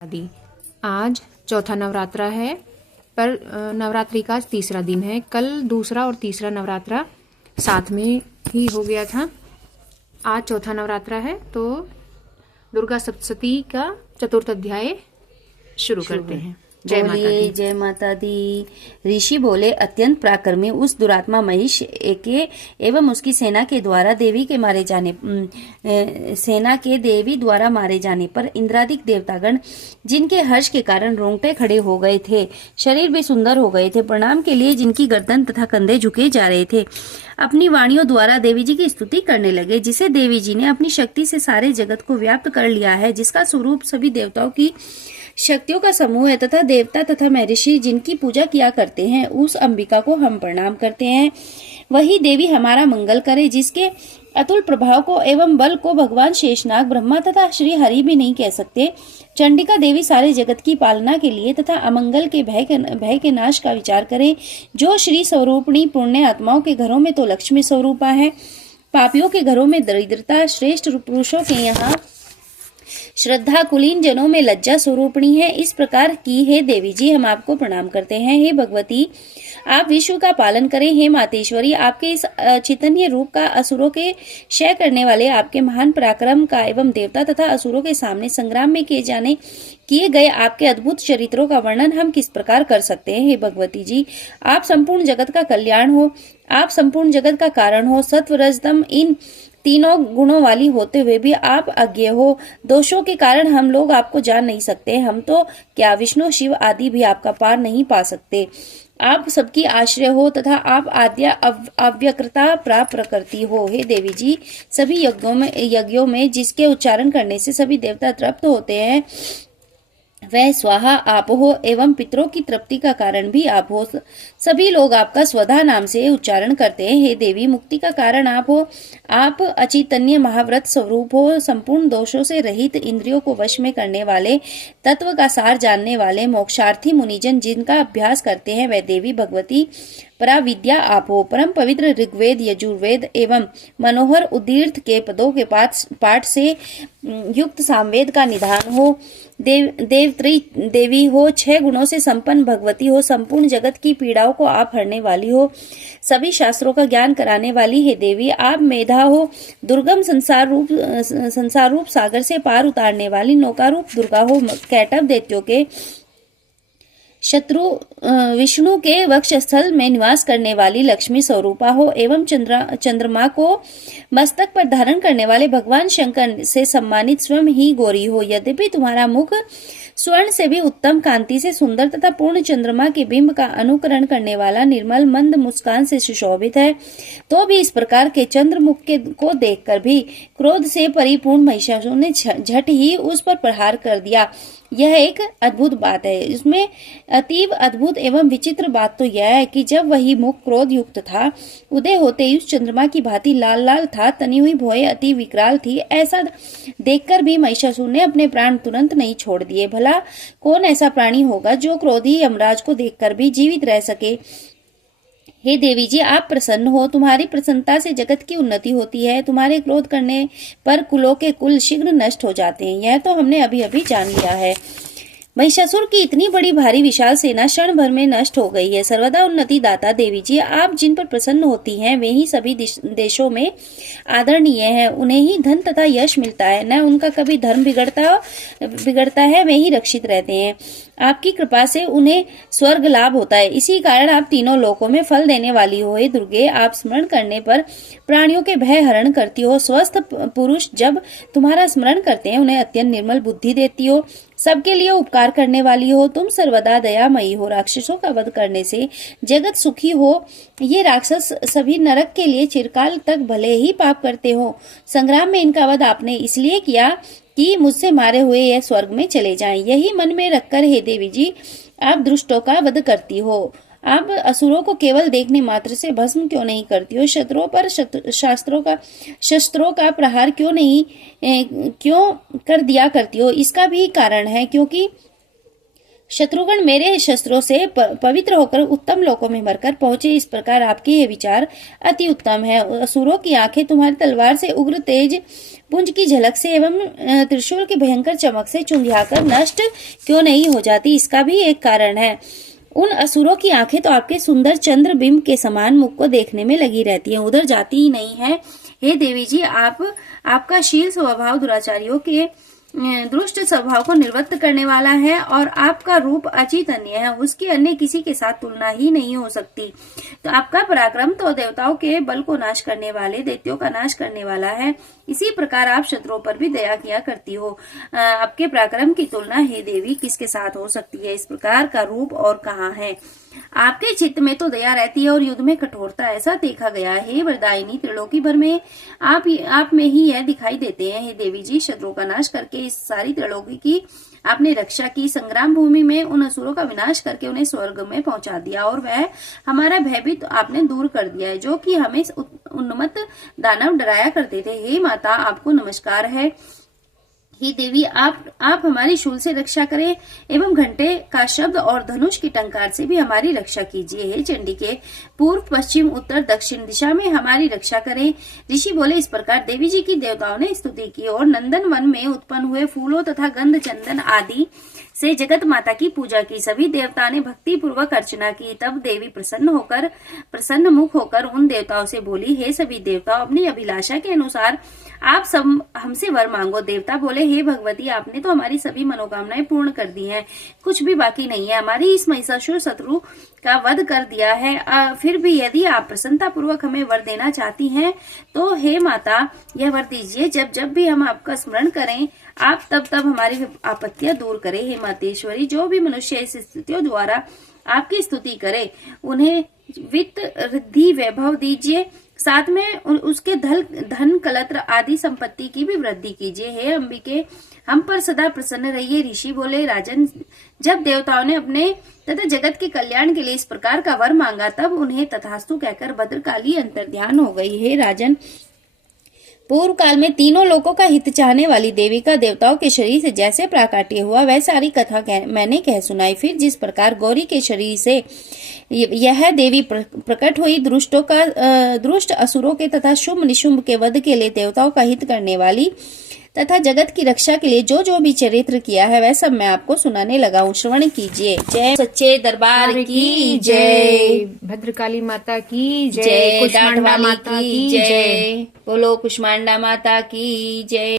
आदि। आज चौथा नवरात्रा है, पर नवरात्रि का आज तीसरा दिन है। कल दूसरा और तीसरा नवरात्रा साथ में ही हो गया था। आज चौथा नवरात्रा है, तो दुर्गा सप्तशती का चतुर्थ अध्याय शुरू करते हैं। जय माता बोलिए दी। जय माता दी। ऋषि बोले, अत्यंत पराक्रमी उस दुरात्मा महिष के एवं उसकी सेना के द्वारा देवी द्वारा मारे जाने पर इंद्रादिक देवतागण, जिनके हर्ष के कारण रोंगटे खड़े हो गए थे, शरीर भी सुंदर हो गए थे, प्रणाम के लिए जिनकी गर्दन तथा कंधे झुके जा रहे थे, अपनी वाणियों द्वारा देवी जी की स्तुति करने लगे। जिसे देवी जी ने अपनी शक्ति से सारे जगत को व्याप्त कर लिया है, जिसका स्वरूप सभी देवताओं की शक्तियों का समूह है तथा देवता तथा महर्षि जिनकी पूजा किया करते हैं, उस अंबिका को हम प्रणाम करते हैं। वही देवी हमारा मंगल करे, जिसके अतुल प्रभाव को एवं बल को भगवान शेषनाग, ब्रह्मा तथा श्री हरि भी नहीं कह सकते। चंडिका देवी सारे जगत की पालना के लिए तथा अमंगल के भय के नाश का विचार करे। जो श्री स्वरूपणी पुण्य आत्माओं के घरों में तो लक्ष्मी स्वरूपा है, पापियों के घरों में दरिद्रता, श्रेष्ठ पुरुषों के यहाँ श्रद्धा, कुलीन जनों में लज्जा स्वरूपणी है। इस प्रकार की हे देवी जी, हम आपको प्रणाम करते हैं। हे भगवती, आप विश्व का पालन करें। हे मातेश्वरी, आपके इस चैतन्य रूप का, असुरों के क्षय करने वाले आपके महान पराक्रम का एवं देवता तथा असुरों के सामने संग्राम में किए गए आपके अद्भुत चरित्रों का वर्णन हम किस प्रकार कर सकते हैं। हे भगवती जी, आप संपूर्ण जगत का कल्याण हो, आप संपूर्ण जगत का कारण हो। सत्व, रजतम इन तीनों गुणों वाली होते हुए भी आप अज्ञेय हो। दोषों के कारण हम लोग आपको जान नहीं सकते। हम तो क्या, विष्णु शिव आदि भी आपका पार नहीं पा सकते। आप सबकी आश्रय हो तथा आप आद्या अव्यकृता प्राप्त प्रकृति हो। हे देवी जी, सभी यज्ञों में जिसके उच्चारण करने से सभी देवता तृप्त होते हैं, वह स्वाहा आप हो एवं पितरों की तृप्ति का कारण भी आप हो। सभी लोग आपका स्वधा नाम से उच्चारण करते हैं। हे देवी, मुक्ति का कारण आप हो। आप अचैतन्य महाव्रत स्वरूप हो, संपूर्ण दोषों से रहित, इंद्रियों को वश में करने वाले, तत्व का सार जानने वाले, मोक्षार्थी मुनिजन जिनका अभ्यास करते हैं, वह देवी भगवती पराविद्या आप हो। परम पवित्र ऋग्वेद, यजुर्वेद एवं मनोहर उदीर्थ के पदों के पाठ से युक्त सामवेद का निधान हो। देवत्री देवी हो, 6 गुणों से संपन्न भगवती हो, संपूर्ण जगत की पीड़ाओं को आप हरने वाली हो, सभी शास्त्रों का ज्ञान कराने वाली है देवी। आप मेधा हो, दुर्गम संसार रूप सागर से पार उतारने वाली नौका रूप दुर्गा हो, कैटभ दैत्यों के शत्रु विष्णु के वक्षस्थल में निवास करने वाली लक्ष्मी स्वरूपा हो, एवं चंद्रमा को मस्तक पर धारण करने वाले भगवान शंकर से सम्मानित स्वयं ही गौरी हो। यद्यपि तुम्हारा मुख स्वर्ण से भी उत्तम कांति से सुंदर तथा पूर्ण चंद्रमा के बिंब का अनुकरण करने वाला निर्मल मंद मुस्कान से सुशोभित है, तो भी इस प्रकार के चंद्रमुख को देखकर भी क्रोध से परिपूर्ण महिषासुर ने झट ही उस पर प्रहार कर दिया। यह एक अद्भुत बात है। इसमें अतीव अद्भुत एवं विचित्र बात तो यह है कि जब वही मुख क्रोध युक्त था, उदय होते ही उस चंद्रमा की भांति लाल लाल था, तनी हुई भौहें अति विकराल थी। ऐसा देखकर भी महिषासुर ने अपने प्राण तुरंत नहीं छोड़ दिए। भला कौन ऐसा प्राणी होगा जो क्रोधी यमराज को देखकर भी जीवित रह सके। हे देवी जी, आप प्रसन्न हो, तुम्हारी प्रसन्नता से जगत की उन्नति होती है। तुम्हारे क्रोध करने पर कुलों के कुल शीघ्र नष्ट हो जाते हैं, यह तो हमने अभी अभी जान लिया है। महिषासुर की इतनी बड़ी भारी विशाल सेना क्षण भर में नष्ट हो गई है। सर्वदा उन्नति दाता देवी जी, आप जिन पर प्रसन्न होती हैं, वे ही सभी देशों में आदरणीय हैं। उन्हें ही धन तथा यश मिलता है, न उनका कभी धर्म बिगड़ता है, वे ही रक्षित रहते हैं। आपकी कृपा से उन्हें स्वर्ग लाभ होता है। इसी कारण आप तीनों लोकों में फल देने वाली हो। हे दुर्गे, आप स्मरण करने पर प्राणियों के भय हरण करती हो। स्वस्थ पुरुष जब तुम्हारा स्मरण करते हैं, उन्हें अत्यंत निर्मल बुद्धि देती हो। सबके लिए उपकार करने वाली हो, तुम सर्वदा दयामयी हो। राक्षसों का वध करने से जगत सुखी हो। ये राक्षस सभी नरक के लिए चिरकाल तक भले ही पाप करते हो। संग्राम में इनका वध आपने इसलिए किया कि मुझसे मारे हुए यह स्वर्ग में चले जाएं। यही मन में रखकर हे देवी जी, आप दुष्टों का वध करती हो। आप असुरों को केवल देखने मात्र से भस्म क्यों नहीं करती हो? शत्रुओं पर शस्त्रों का प्रहार क्यों कर दिया करती हो? इसका भी कारण है, क्योंकि शत्रुगण मेरे शस्त्रों से पवित्र होकर उत्तम लोकों में मरकर पहुंचे। इस प्रकार आपके ये विचार अति उत्तम है। असुरों की आंखें तुम्हारी तलवार से उग्र तेज पुंज की झलक से एवं त्रिशूल की भयंकर चमक से चुंधियाकर नष्ट क्यों नहीं हो जाती? इसका भी एक कारण है। उन असुरों की आंखें तो आपके सुंदर चंद्र बिंब के समान मुख को देखने में लगी रहती हैं, उधर जाती ही नहीं है। हे देवी जी, आपका शील स्वभाव दुराचारियों के दुष्ट स्वभाव को निवृत्त करने वाला है और आपका रूप अचिंतनीय है, उसकी अन्य किसी के साथ तुलना ही नहीं हो सकती। तो आपका पराक्रम तो देवताओं के बल को नाश करने वाले, दैत्यों का नाश करने वाला है। इसी प्रकार आप शत्रुओं पर भी दया किया करती हो। आपके पराक्रम की तुलना हे देवी किसके साथ हो सकती है? इस प्रकार का रूप और कहाँ है? आपके चित्त में तो दया रहती है और युद्ध में कठोरता, ऐसा देखा गया है। हे वरदायिनी, त्रिलोकी भर में आप में ही यह दिखाई देते हैं। हे देवी जी, शत्रुओं का नाश करके इस सारी त्रिलोकी की आपने रक्षा की। संग्राम भूमि में उन असुरों का विनाश करके उन्हें स्वर्ग में पहुंचा दिया और वह हमारा भय भी आपने दूर कर दिया है, जो कि हमें उन्मत्त दानव डराया करते थे। हे माता, आपको नमस्कार है। हे देवी, आप हमारी शूल से रक्षा करें एवं घंटे का शब्द और धनुष की टंकार से भी हमारी रक्षा कीजिए। हे चंडिके, पूर्व पश्चिम उत्तर दक्षिण दिशा में हमारी रक्षा करें। ऋषि बोले। इस प्रकार देवी जी की देवताओं ने स्तुति की और नंदन वन में उत्पन्न हुए फूलों तथा गंध चंदन आदि से जगत माता की पूजा की। सभी देवता ने भक्ति पूर्वक अर्चना की। तब देवी प्रसन्न मुख होकर उन देवताओं से बोली, हे सभी देवताओं, अपनी अभिलाषा के अनुसार आप सब हमसे वर मांगो। देवता बोले, हे भगवती, आपने तो हमारी सभी मनोकामनाएं पूर्ण कर दी हैं, कुछ भी बाकी नहीं है। हमारी इस महिषासुर शत्रु का वध कर दिया है। फिर भी यदि आप प्रसन्नता पूर्वक हमें वर देना चाहती हैं तो हे माता, यह वर दीजिए। जब जब भी हम आपका स्मरण करें, आप तब हमारी आपत्तियां दूर करें। हे मातेश्वरी, जो भी मनुष्य इस स्तुतियों द्वारा आपकी स्तुति करे, उन्हें वित्त रिद्धि वैभव दीजिए, साथ में उसके धन कलत्र आदि संपत्ति की भी वृद्धि कीजिए। हे अंबिके, हम पर सदा प्रसन्न रहिए। ऋषि बोले, राजन, जब देवताओं ने अपने तथा जगत के कल्याण के लिए इस प्रकार का वर मांगा, तब उन्हें तथास्तु कहकर भद्रकाली अंतर्ध्यान हो गई। हे राजन, पूर्व काल में तीनों लोकों का हित चाहने वाली देवी का देवताओं के शरीर से जैसे प्राकट्य हुआ, वह सारी कथा मैंने कह सुनाई। फिर जिस प्रकार गौरी के शरीर से यह देवी प्रकट हुई, दुष्ट असुरों के तथा शुंभ निशुंभ के वध के लिए देवताओं का हित करने वाली तथा जगत की रक्षा के लिए जो भी चरित्र किया है, वह सब मैं आपको सुनाने लगा हूँ। श्रवण कीजिए। जय सच्चे दरबार की जय, भद्रकाली माता की जय, कुष्मांडा माता की जय। बोलो कुष्मांडा माता की जय।